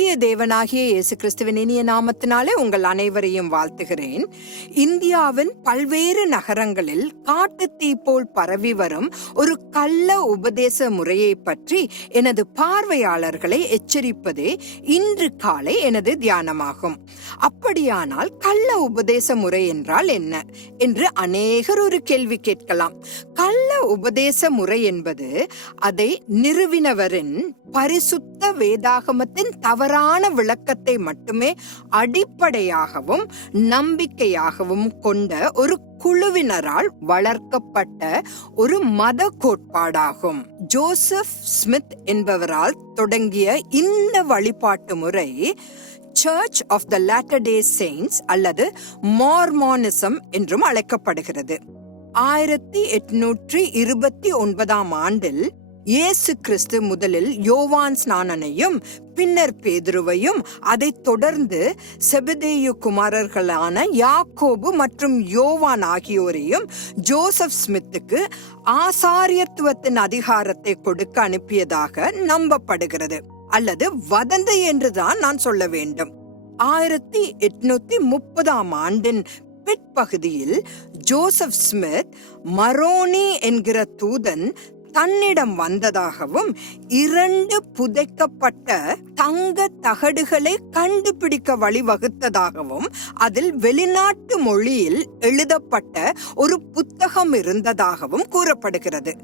சத்திய தேவனாகிய இயேசு கிறிஸ்துவின் இனிய நாமத்தினாலே உங்கள் அனைவரையும் வாழ்த்துகிறேன். இந்தியாவின் பல்வேறு நகரங்களில் காட்டுத்தீ போல் பரவி வரும் ஒரு கள்ள உபதேச முறையை பற்றி எனது பார்வையாளர்களை எச்சரிப்பதே இன்று காலை எனது தியானமாகும். அப்படியானால் கள்ள உபதேச முறை என்றால் என்ன என்று அநேகர் ஒரு கேள்வி கேட்கலாம். கள்ள உபதேச முறை என்பது அதை நிறுவினவரின் பரிசுத்த வேதாகமத்தின் தவறான விளக்கத்தை மட்டுமே அடிப்படையாகவும் நம்பிக்கையாகவும் கொண்ட ஒரு குழுவினரால் வளர்க்கப்பட்ட ஒரு மத கோட்பாடாகும். ஜோசப் ஸ்மித் என்பவரால் தொடங்கிய இந்த வழிபாட்டு முறை சர்ச் ஆஃப் த லேட்டர்-டே செயின்ட்ஸ் அல்லது மார்மோனிசம் என்றும் அழைக்கப்படுகிறது. 1829 ஆண்டில் இயேசு கிறிஸ்து முதலில் யோவான் ஸ்நானனையும் பின்னர் பேதுருவையும் அதைத் தொடர்ந்து செபதேயு குமாரர்களான யாக்கோபு மற்றும் யோவான் ஆகியோரையும் ஜோசப் ஸ்மித்துக்கு ஆசாரியத்துவத்தின் அதிகாரத்தை கொடுக்க அனுப்பியதாக நம்பப்படுகிறது, அல்லது வதந்தி என்றுதான் நான் சொல்ல வேண்டும். 1830 ஆண்டின் பிற்பகுதியில் ஜோசப் ஸ்மித் மரோனி என்கிற தூதன் தன்னிடம் வந்ததாகவும் 2 புதைக்கப்பட்ட தங்க தகடுகளை கண்டுபிடிக்க வழிவகுத்ததாகவும் அதில் வெளிநாட்டு மொழியில் எழுதப்பட்ட ஒரு புத்தகம் இருந்ததாகவும் கூறப்படுகிறது.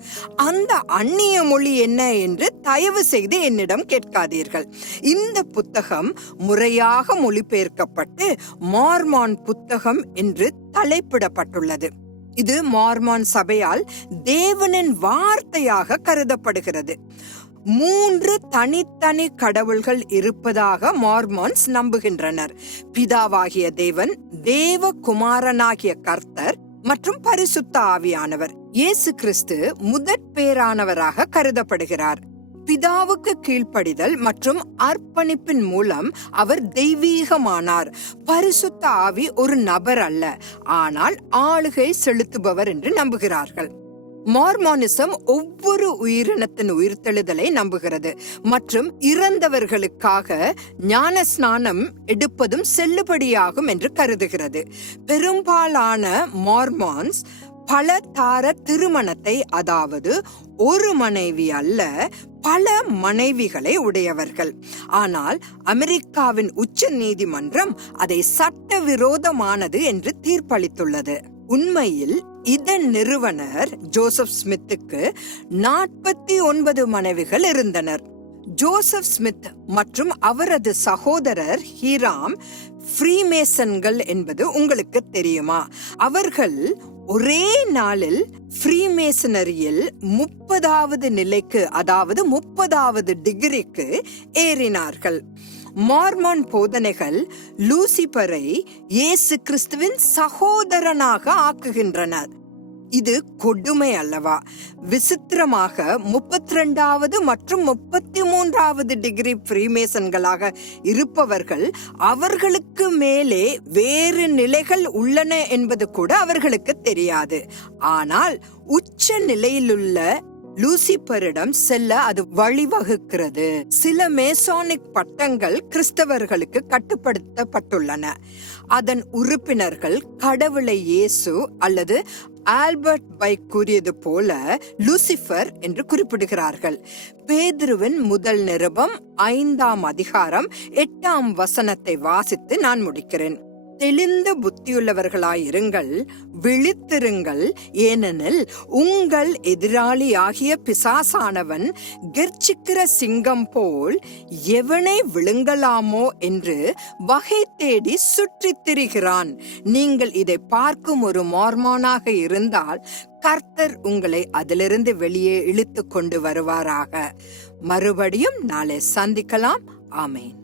அந்த அந்நிய மொழி என்ன என்று தயவு செய்து என்னிடம் கேட்காதீர்கள். இந்த புத்தகம் முறையாக மொழிபெயர்க்கப்பட்டு மார்மான் புத்தகம் என்று தலைப்பிடப்பட்டுள்ளது. இது மார்மான் சபையால் தேவனின் வார்த்தையாக கருதப்படுகிறது. 3 தனித்தனி கடவுள்கள் இருப்பதாக மார்மான்ஸ் நம்புகின்றனர். பிதாவாகிய தேவன், தேவகுமாரனாகிய கர்த்தர் மற்றும் பரிசுத்த ஆவியானவர். இயேசு கிறிஸ்து முதற் பேரானவராக கருதப்படுகிறார். பிதாவுக்கு கீழ்ப்படிதல் மற்றும் அர்ப்பணிப்பின் மூலம் அவர் தெய்வீகமானார். பரிசுத்த ஆவி ஒரு நபர் அல்ல, ஆனால் ஆளுகை செலுத்துபவர் என்று நம்புகிறார்கள். மார்மோனிசம் ஒவ்வொரு உயிரினத்தின் உயிர்த்தெழுதலை நம்புகிறது மற்றும் இறந்தவர்களுக்காக ஞான ஸ்நானம் எடுப்பதும் செல்லுபடியாகும் என்று கருதுகிறது. பெரும்பாலான மார்மான்ஸ் பல தார திருமணத்தை, அதாவது ஒரு மனைவி அல்ல பல மனைவிகளை உடையவர்கள். ஆனால் அமெரிக்காவின் உச்ச நீதிமன்றம் அதை சட்டவிரோதமானது என்று தீர்ப்பளித்துள்ளது. உண்மையில் இதன் நிறுவனர் ஜோசப் ஸ்மித்துக்கு 49 மனைவிகள் இருந்தனர். ஜோசப் ஸ்மித் மற்றும் அவரது சகோதரர் ஹீராம் ஃப்ரீமேசன்கள் என்பது உங்களுக்கு தெரியுமா? அவர்கள் ஒரே நாளில் ஃப்ரீமேசனரியில் 30வது நிலைக்கு, அதாவது 30வது டிகிரிக்கு ஏறினார்கள். மார்மோன் போதனைகள் லூசிபரை இயேசு கிறிஸ்துவின் சகோதரனாக ஆக்குகின்றனர். இது கொடுமை அல்லவா? விசித்திரமாக 32வது மற்றும் 33வது டிகிரி ஃப்ரீமேசன்களாக இருப்பவர்கள் அவர்களுக்கு மேலே வேறு நிலைகள் உள்ளன என்பது கூட அவர்களுக்கு தெரியாது. ஆனால் உச்ச நிலையிலுள்ள லூசிபரிடம் செல்ல அது வழிவகுக்கிறது. சில மேசோனிக் பட்டங்கள் கிறிஸ்தவர்களுக்கு கட்டுப்படுத்தப்பட்டுள்ளன. அதன் உறுப்பினர்கள் கடவுளை இயேசு அல்லது ஆல்பர்ட் பைக் கூறியது போல லூசிபர் என்று குறிப்பிடுகிறார்கள். பேதுருவின் முதல் நிருபம் 5ஆம் அதிகாரம் 8ஆம் வசனத்தை வாசித்து நான் முடிக்கிறேன். தெளிந்த புத்தியுள்ளவர்களாயிருங்கள், விழித்திருங்கள், ஏனெனில் உங்கள் எதிராளியாகிய பிசாசானவன் கெர்ச்சிக்கிற சிங்கம் போல் எவனை விழுங்கலாமோ என்று வகை தேடி சுற்றித் திரிகிறான். நீங்கள் இதை பார்க்கும் ஒரு மார்மோனாக இருந்தால் கர்த்தர் உங்களை அதிலிருந்து வெளியே இழுத்து கொண்டு வருவாராக. மறுபடியும் நாளை சந்திக்கலாம். ஆமேன்.